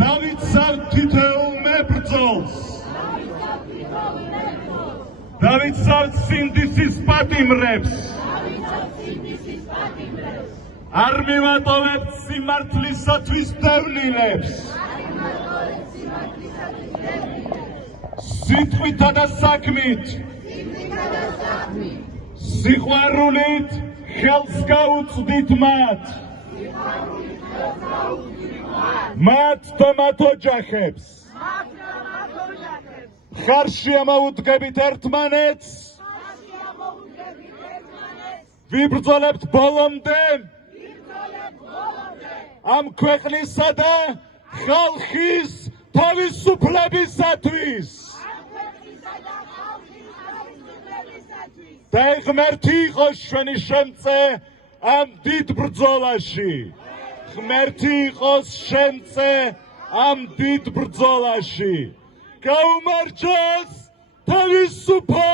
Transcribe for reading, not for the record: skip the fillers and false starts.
დავიცავ თითოეულ მებრძოლს, დავიცავ სინდისის პატიმრებს, არ მივატოვებთ სიმართლისათვის დევნილებს, სიტყვითა და საქმით, სიყვარულით ხელს გაუწვდით მათ და მათ ოჯახებს, ხარში ამოუდგებით ერთმანეთს, ვიბრძოლებთ ბოლომდე ამ ქვეყნისა და ხალხის თავისუფლებისათვის. და ღმერთი იყოს ჩვენი შემწე ამ დიდ ბრძოლაში. ღმერთი იყოს შემწე ამ დიდ ბრძოლაში. გაუმარჯოს თავისუფალ